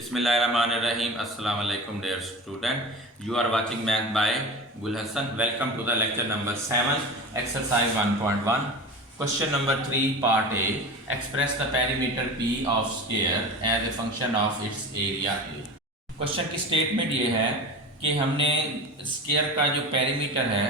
Bismillahirrahmanirrahim. Assalamu alaikum dear student. You are watching math by Gul Hassan. Welcome to the lecture number 7, exercise 1.1. Question number 3 part A. Express the perimeter P of square as a function of its area A. Question की statement ये है कि हमने square का जो perimeter है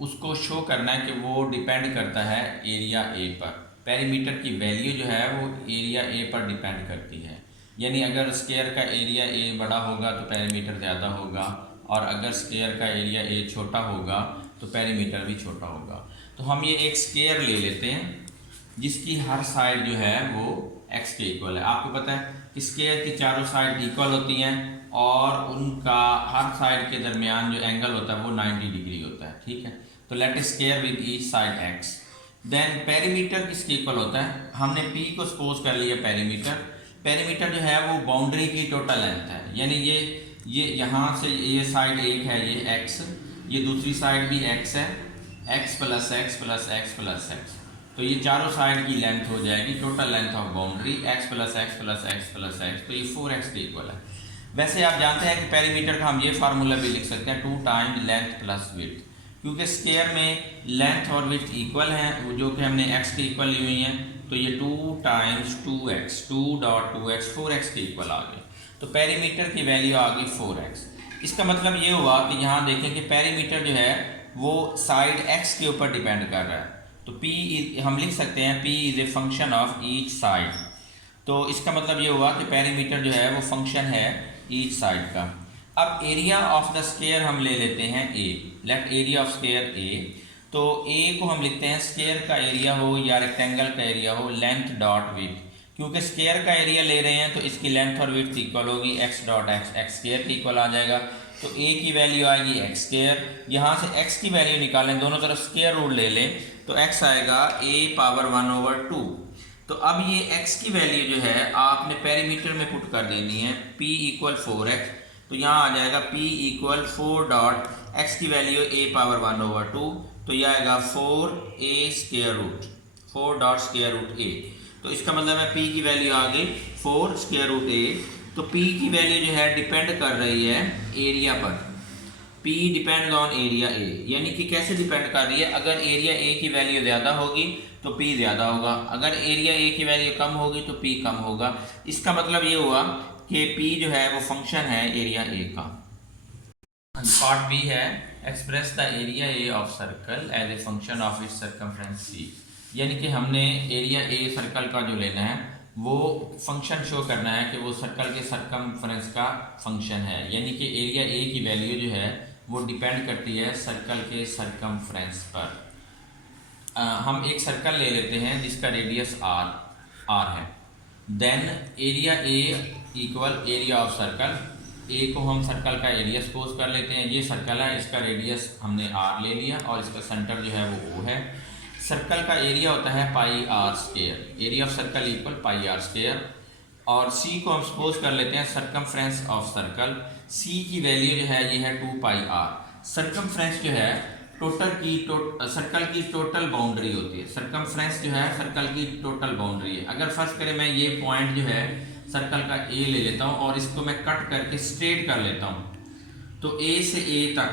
उसको show करना है कि वो डिपेंड करता है एरिया ए पर। पेरीमीटर की वैल्यू जो है वो एरिया ए पर डिपेंड करती है, यानी अगर स्क्वायर का एरिया ए बड़ा होगा तो पेरीमीटर ज़्यादा होगा, और अगर स्क्वायर का एरिया ए छोटा होगा तो पेरीमीटर भी छोटा होगा। तो हम ये एक स्क्वायर ले लेते हैं जिसकी हर साइड जो है वो x के इक्वल है। आपको पता है कि स्क्वायर की चारों साइड इक्वल होती हैं और उनका हर साइड के दरमियान जो एंगल होता है वो 90 डिग्री होता है। ठीक है, तो let square with each side x। Then perimeter किसके इक्वल होता है? हमने p को सपोज कर लिया पेरीमीटर। पेरीमीटर जो है वो बाउंड्री की टोटल लेंथ है, यानी ये यहाँ से ये साइड एक है ये x, ये दूसरी साइड भी x है, x plus x plus x plus x, तो ये चारों साइड की लेंथ हो जाएगी total length of boundary x plus x plus x plus x, तो ये 4x के इक्वल है। वैसे आप जानते हैं कि पेरीमीटर का हम ये फार्मूला भी लिख सकते हैं 2 टाइम्स लेंथ प्लस विड्थ, क्योंकि स्क्वायर में लेंथ और विड्थ इक्वल हैं, जो कि हमने x के इक्वल ली हुई हैं, तो ये 2 टाइम्स 2x 2.2x 4x के इक्वल आ गए। तो पेरीमीटर की वैल्यू आ गई 4x। इसका मतलब ये हुआ कि यहाँ देखें कि पेरीमीटर जो है वो साइड x के ऊपर डिपेंड कर रहा है, तो p हम लिख सकते हैं p is a function of each side. तो इसका मतलब ये हुआ कि पेरीमीटर जो है वो फंक्शन है ईच साइड का। अब एरिया ऑफ द स्क्वायर हम ले लेते हैं a। Let area of square a, तो a को हम लिखते हैं स्क्वायर का एरिया हो या रेक्टेंगल का एरिया हो लेंथ डॉट विड्थ, क्योंकि स्क्वायर का एरिया ले रहे हैं तो इसकी लेंथ और विड्थ इक्वल होगी x डॉट x स्क्वायर के इक्वल आ जाएगा। तो a की वैल्यू आएगी x स्क्वायर, यहाँ से x की वैल्यू निकालें, दोनों तरफ स्क्वायर रूट ले लें तो x आएगा a पावर 1/2। तो अब ये x की वैल्यू जो है आपने पेरीमीटर में पुट कर देनी है, p इक्वल 4x, तो यहाँ आ जाएगा p इक्वल 4 डॉट x की वैल्यू a पावर 1/2, तो यह आएगा 4a square root 4 dot square root a। तो इसका मतलब है p की वैल्यू आ गई 4 स्क्वायर रूट a। तो p की वैल्यू जो है डिपेंड कर रही है एरिया पर, p depend on area a, यानी कि कैसे डिपेंड कर रही है? अगर एरिया a की वैल्यू ज़्यादा होगी तो p ज़्यादा होगा, अगर एरिया a की वैल्यू कम होगी तो p कम होगा। इसका मतलब ये हुआ कि p जो है वो फंक्शन है एरिया a का। पार्ट बी है express the area A of circle as a function of its circumference C, यानी कि हमने एरिया ए सर्कल का जो लेना है वो फंक्शन शो करना है कि वो सर्कल के सर्कमफ्रेंस का फंक्शन है, यानी कि एरिया ए की वैल्यू जो है वो डिपेंड करती है सर्कल के सर्कमफ्रेंस पर। हम एक सर्कल ले लेते हैं जिसका रेडियस r है। Then area A equal area of circle, A को हम सर्कल का एरिया सपोज कर लेते हैं। ये सर्कल है, इसका रेडियस हमने r ले लिया और इसका सेंटर जो है वो O है। सर्कल का एरिया होता है पाई r square, area of circle equal pi r square, और c को हम सपोज कर लेते हैं सर्कमफ्रेंस ऑफ सर्कल। c की वैल्यू जो है ये है 2 पाई r। सर्कमफ्रेंस जो है सर्कल की टोटल बाउंड्री होती है, सर्कमफ्रेंस जो है सर्कल की टोटल बाउंड्री है। अगर फर्स्ट करें मैं ये पॉइंट जो है सर्कल का ए ले लेता हूँ और इसको मैं कट करके स्ट्रेट कर लेता हूँ, तो ए से ए तक,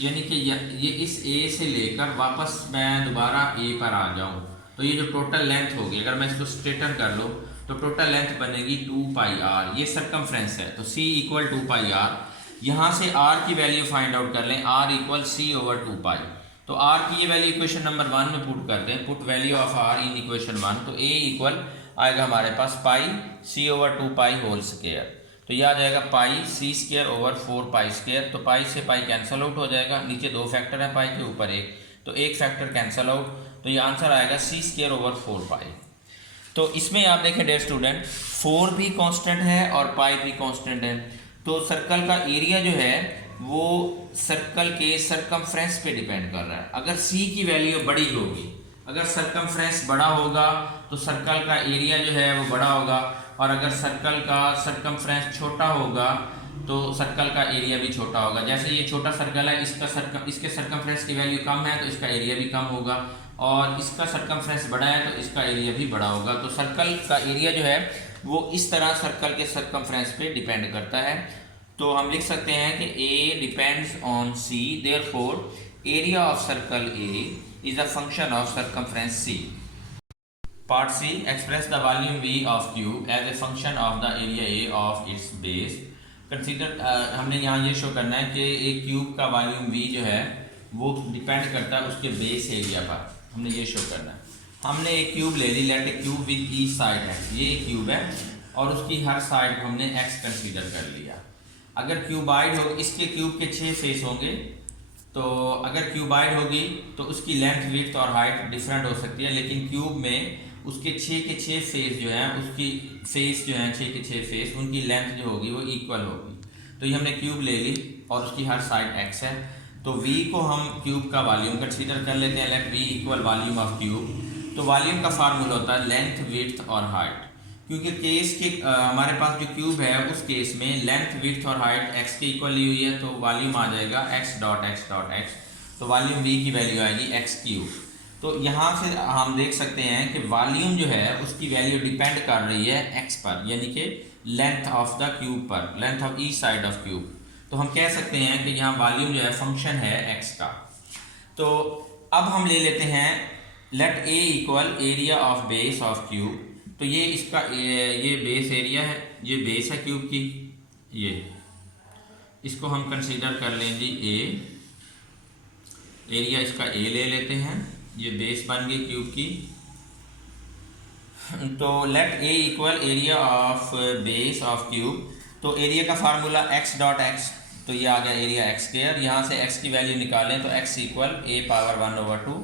यानी कि ये इस ए से लेकर वापस मैं दोबारा ए पर आ जाऊँ, तो ये जो टोटल लेंथ होगी अगर मैं इसको स्ट्रेटन कर लूँ तो टोटल लेंथ बनेगी 2 पाई r। ये सर्कमफ्रेंस है, तो c इक्वल 2 पाई r। यहाँ से r की वैल्यू फाइंड आउट कर लें, r इक्वल c/2 पाई। तो r की ये वैल्यू इक्वेशन नंबर 1 में पुट कर दें, put value of r in equation 1, तो a इक्वल आएगा हमारे पास पाई c/2 पाई होल स्क्वायर, तो यह आ जाएगा पाई c square over 4 pi square. तो पाई से पाई कैंसिल आउट हो जाएगा, नीचे 2 फैक्टर है पाई के ऊपर 1, तो एक फैक्टर कैंसिल आउट, तो ये आंसर आएगा c स्क्वायर ओवर 4 पाई। तो इसमें आप देखें डियर स्टूडेंट 4 भी कांस्टेंट है और पाई भी कांस्टेंट है, तो सर्कल का एरिया जो है वो सर्कल के सर्कमफ्रेंस पे डिपेंड कर रहा है। अगर c की वैल्यू बड़ी होगी, अगर सर्कमफ्रेंस बड़ा होगा तो सर्कल का एरिया जो है वो बड़ा होगा, और अगर सर्कल का सर्कमफ्रेंस छोटा होगा तो सर्कल का एरिया भी छोटा होगा। जैसे ये छोटा सर्कल है, इसके सर्कमफ्रेंस की वैल्यू कम है तो इसका एरिया भी कम होगा, और इसका सर्कमफ्रेंस बड़ा है तो इसका एरिया भी बड़ा होगा। तो सर्कल का एरिया जो है वो इस तरह सर्कल के सर्कमफ्रेंस पे डिपेंड करता है। तो हम लिख सकते हैं कि A depends on C, therefore area of circle A is a function of circumference C. Part C, express the volume V of cube as a function of the area A of its base. Consider हमने यहाँ ये show करना है कि एक cube का volume we जो है वो डिपेंड करता है उसके बेस एरिया पर। हमने ये शो करना है। हमने एक क्यूब ले ली, let a cube with each side है, ये एक क्यूब है और उसकी हर साइड को हमने एक्स कंसीडर कर लिया। अगर क्यूबाइड हो, इसके क्यूब के 6 फेस होंगे, तो अगर क्यूबाइड होगी तो उसकी लेंथ, विड्थ और हाइट डिफरेंट हो सकती है, लेकिन क्यूब में उसके 6 के 6 फेस जो हैं, उसकी फेस जो हैं 6 के 6 फेस, उनकी लेंथ जो होगी वो इक्वल होगी। तो ये हमने क्यूब ले ली और उसकी हर साइड एक्स है, तो v को हम क्यूब का वॉल्यूम कंसीडर कर लेते हैं। Let v equal volume of cube. तो वॉल्यूम का फार्मूला होता है लेंथ, विड्थ और हाइट। क्योंकि केस के हमारे पास जो क्यूब है उस केस में लेंथ, विड्थ और हाइट x के इक्वल ली हुई है, तो वॉल्यूम आ जाएगा x dot x dot x। तो वॉल्यूम v की वैल्यू आएगी x क्यूब। तो यहाँ से हम देख सकते हैं कि वॉल्यूम जो है उसकी वैल्यू डिपेंड कर रही है x पर, यानी कि लेंथ ऑफ द क्यूब पर, length of each side of cube. तो हम कह सकते हैं कि यहाँ वॉल्यूम जो है फंक्शन है x का। तो अब हम ले लेते हैं let a equal area of base of cube. तो ये इसका ये बेस एरिया है, ये बेस है क्यूब की, ये इसको हम कंसीडर कर लें जी a, एरिया इसका a ले लेते हैं, ये बेस बन गई क्यूब की। तो let a equal area of base of cube. तो एरिया का फार्मूला x डॉट x, तो ये आ गया एरिया x स्क्वायर। यहाँ से x की वैल्यू निकालें तो x equal a power 1/2।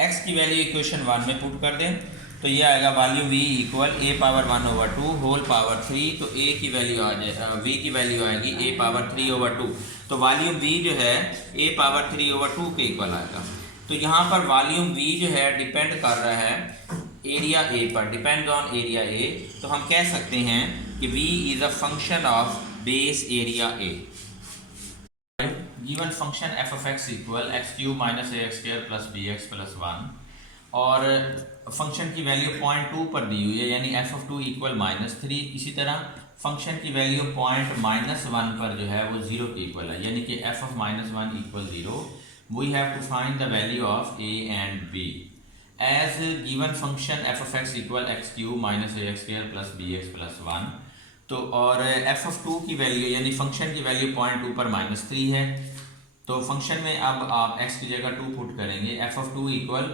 x की वैल्यू इक्वेशन 1 में पुट कर दें तो ये आएगा volume v equal a power 1/2 whole power 3। तो a की वैल्यू आ जाए, v की वैल्यू आएगी a पावर 3/2। तो वॉल्यूम v जो है a पावर 3/2 के इक्वल आएगा। तो यहाँ पर वॉल्यूम v जो है डिपेंड कर रहा है एरिया a पर, डिपेंड ऑन एरिया a। तो हम कह सकते हैं कि v is a function of base area a। Given function f of x equal x cube minus ax square plus bx plus 1 और फंक्शन की वैल्यू 0.2 पर दी हुई है, यानी f of 2 इक्वल -3। इसी तरह फंक्शन की वैल्यू पॉइंट -1 पर जो है वो 0 के इक्वल है, यानी कि f of -1 equal 0। We have to find the value of a and b as given function f of x equal x cube minus ax square plus bx plus 1। तो और f of 2 की value यानी function की value 0.2 पर -3 है। तो function में अब आप x की जगह 2 पुट करेंगे, f of 2 equal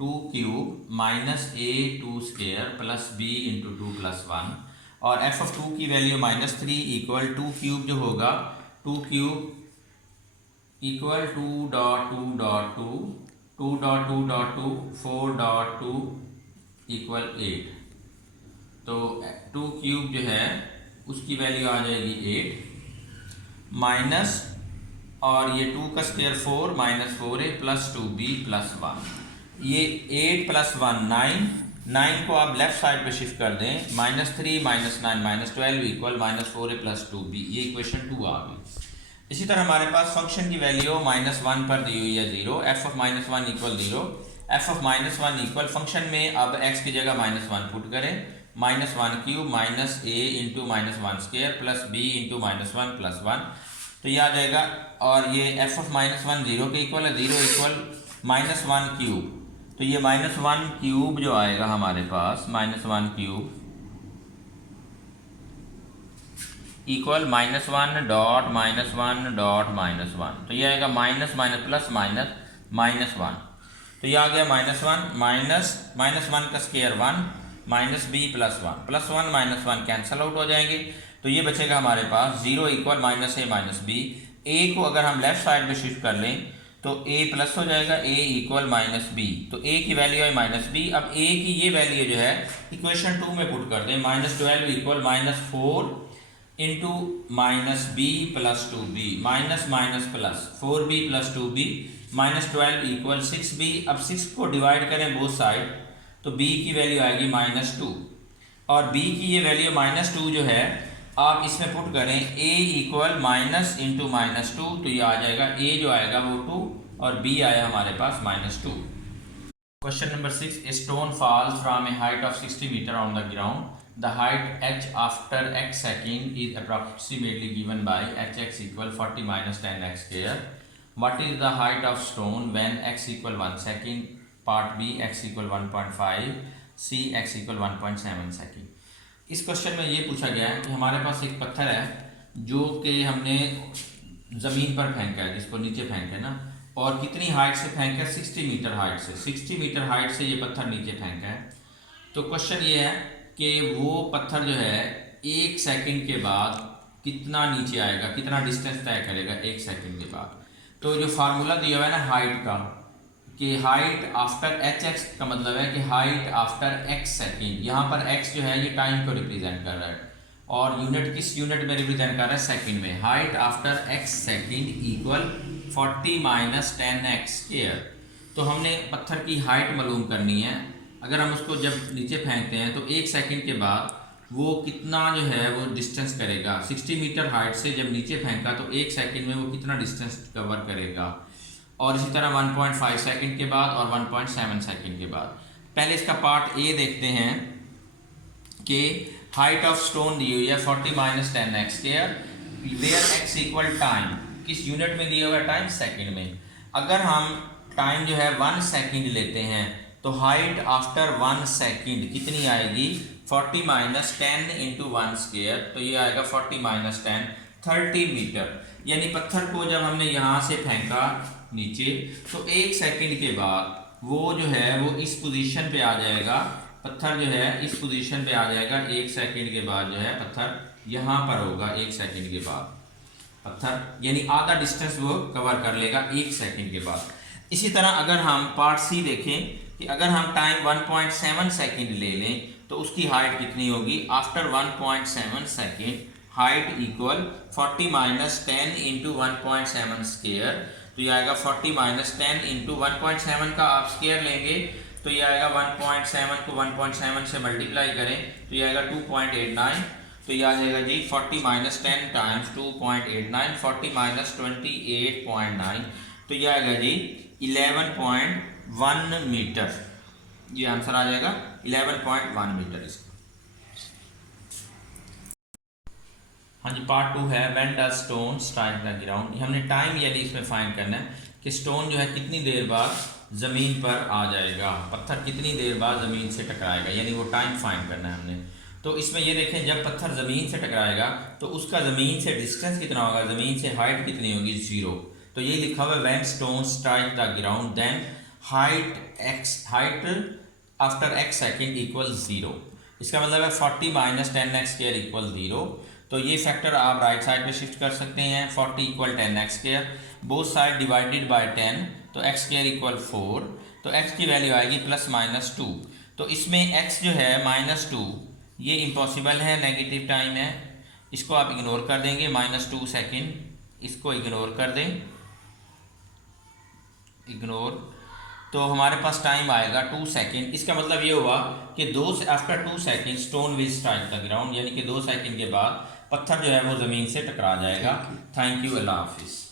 2 cube minus a 2 square plus b into 2 plus 1 और f of 2 की वैल्यू -3 इक्वल 2 क्यूब जो होगा 2 क्यूब इक्वल 2.2.2 2.2.2 4.2 इक्वल 8। तो 2 क्यूब जो है उसकी वैल्यू आ जाएगी 8 माइनस और ये 2 का square 4 minus 4a plus 2b plus 1। ये 8 प्लस 1 9 को आप लेफ्ट साइड पे शिफ्ट कर दें, -3 minus 9 minus 12 equal -4a plus 2b। ये इक्वेशन 2 आ गई। इसी तरह हमारे पास फंक्शन की वैल्यू -1 पर दी हुई है 0, f of -1 equal 0, f of -1 equal function में अब x की जगह -1 पुट करें, -1 cube minus a into -1 square plus b into -1 plus 1। तो ये आ जाएगा और ये f of -1 0 के इक्वल है, 0 इक्वल -1 क्यूब। तो ये -1 क्यूब जो आएगा हमारे पास -1 क्यूब इक्वल -1 डॉट -1 डॉट -1। तो ये आएगा माइनस माइनस प्लस माइनस -1। तो ये आ गया -1 का square 1 minus b plus 1 plus 1 minus 1 cancel out हो जाएंगे। तो ये बचेगा हमारे पास 0 equal -a minus b। a को अगर हम लेफ्ट साइड में शिफ्ट कर लें तो a प्लस हो जाएगा, a इक्वल -b। तो a की वैल्यू है -b। अब a की ये वैल्यू जो है इक्वेशन 2 में पुट कर दें, -12 equal -4 into -b plus 2b minus minus plus 4b plus 2b -12 equal 6b। अब 6 को डिवाइड करें बोथ साइड तो b की वैल्यू आएगी -2 और b की ये वैल्यू -2 जो है आप इसमें पुट करें, a इक्वल माइनस इंटू -2। तो ये आ जाएगा a जो आएगा वो 2 और b आया हमारे पास -2। Question number 6, a stone falls from a height of 60 metre on the ground the height h after x second is approximately given by hx equal 40 minus 10x square. What is the height of stone when x equal 1 second. Part B x equal 1.5, C x equal 1.7 second. इस question में ये पूछा गया है कि हमारे पास एक पत्थर है जो कि हमने ज़मीन पर फेंका है, जिसको नीचे फेंका है ना, और कितनी हाइट से फेंका है, 60 मीटर हाइट से. 60 मीटर हाइट से ये पत्थर नीचे फेंका है. तो क्वेश्चन ये है कि वो पत्थर जो है 1 सेकंड के बाद कितना नीचे आएगा, कितना डिस्टेंस तय करेगा 1 सेकंड के बाद. तो जो फार्मूला दिया हुआ है ना हाइट का, कि हाइट आफ्टर एच एक्स का मतलब है कि हाइट आफ्टर एक्स सेकेंड. यहाँ पर एक्स जो है ये टाइम को रिप्रेजेंट कर रहा है और यूनिट किस यूनिट में रिप्रेजेंट कर रहा है, सेकंड में. Height after x second equal 40 minus 10x square. तो हमने पत्थर की हाइट मालूम करनी है. अगर हम उसको जब नीचे फेंकते हैं तो 1 सेकंड के बाद वो कितना जो है वो डिस्टेंस करेगा. 60 मीटर हाइट से जब नीचे फेंका तो 1 सेकंड में वो कितना डिस्टेंस कवर करेगा. और इसी तरह 1.5 सेकंड के बाद और 1.7 सेकंड के बाद. पहले इसका पार्ट ए देखते हैं कि हाइट ऑफ स्टोन दी हुई है 40 minus 10x square, where x equal time. किस यूनिट में दिया हुआ है, टाइम, सेकंड में. अगर हम टाइम जो है 1 सेकंड लेते हैं तो हाइट आफ्टर 1 सेकंड कितनी आएगी, 40 माइनस 10 इंटू 1 स्क्वायर. तो ये आएगा 40 माइनस 10 30 मीटर. यानी पत्थर को जब हमने यहाँ से फेंका नीचे तो 1 सेकंड के बाद वो जो है वो इस पोजीशन पे आ जाएगा. पत्थर जो है इस पोजीशन पे आ जाएगा. 1 सेकंड के बाद जो है पत्थर यहाँ पर होगा. 1 सेकंड के बाद पत्थर यानी आधा डिस्टेंस वो कवर कर लेगा 1 सेकंड के बाद. इसी तरह अगर हम पार्ट सी देखें कि अगर हम टाइम 1.7 सेकंड ले लें तो उसकी हाइट कितनी होगी. After 1.7 second height equal 40 minus 10 into 1.7 square. तो ये आएगा 40 माइनस 10 इंटू 1.7 का आप स्क्वायर लेंगे तो ये आएगा 1.7 को 1.7 से मल्टीप्लाई करें तो ये आएगा 2.89. तो ये आ जाएगा जी 40 माइनस 10 टाइम्स 2.89, 40 माइनस 28.9. तो ये आएगा जी 11.1 मीटर. ये आंसर आ जाएगा 11.1 मीटर इसका. हाँ जी, पार्ट 2 है when does stone strike the ground. हमने टाइम यानी इसमें फाइंड करना है कि स्टोन जो है कितनी देर बाद ज़मीन पर आ जाएगा, पत्थर कितनी देर बाद ज़मीन से टकराएगा, यानी वो टाइम फाइंड करना है हमने. तो इसमें ये देखें जब पत्थर ज़मीन से टकराएगा तो उसका ज़मीन से डिस्टेंस कितना होगा, ज़मीन से हाइट कितनी होगी, 0. तो ये लिखा हुआ है when stone strike the ground then height after x second equal 0. इसका मतलब है 40 माइनस 10x स्क्वायर इक्वल 0. तो ये फैक्टर आप राइट साइड पे शिफ्ट कर सकते हैं. 40 equal 10x square, both side divided by 10, तो x स्क्वायर इक्वल 4. तो x की वैल्यू आएगी प्लस माइनस 2. तो इसमें x जो है -2 ये इम्पॉसिबल है, नेगेटिव टाइम है, इसको आप इग्नोर कर देंगे. -2 सेकेंड, इसको इग्नोर कर दें, इग्नोर. तो हमारे पास टाइम आएगा 2 सेकेंड. इसका मतलब ये हुआ कि after 2 second stone will strike the ground, यानी कि 2 सेकेंड के बाद पत्थर जो है वो ज़मीन से टकरा जाएगा. थैंक यू, अल्लाह हाफिज़.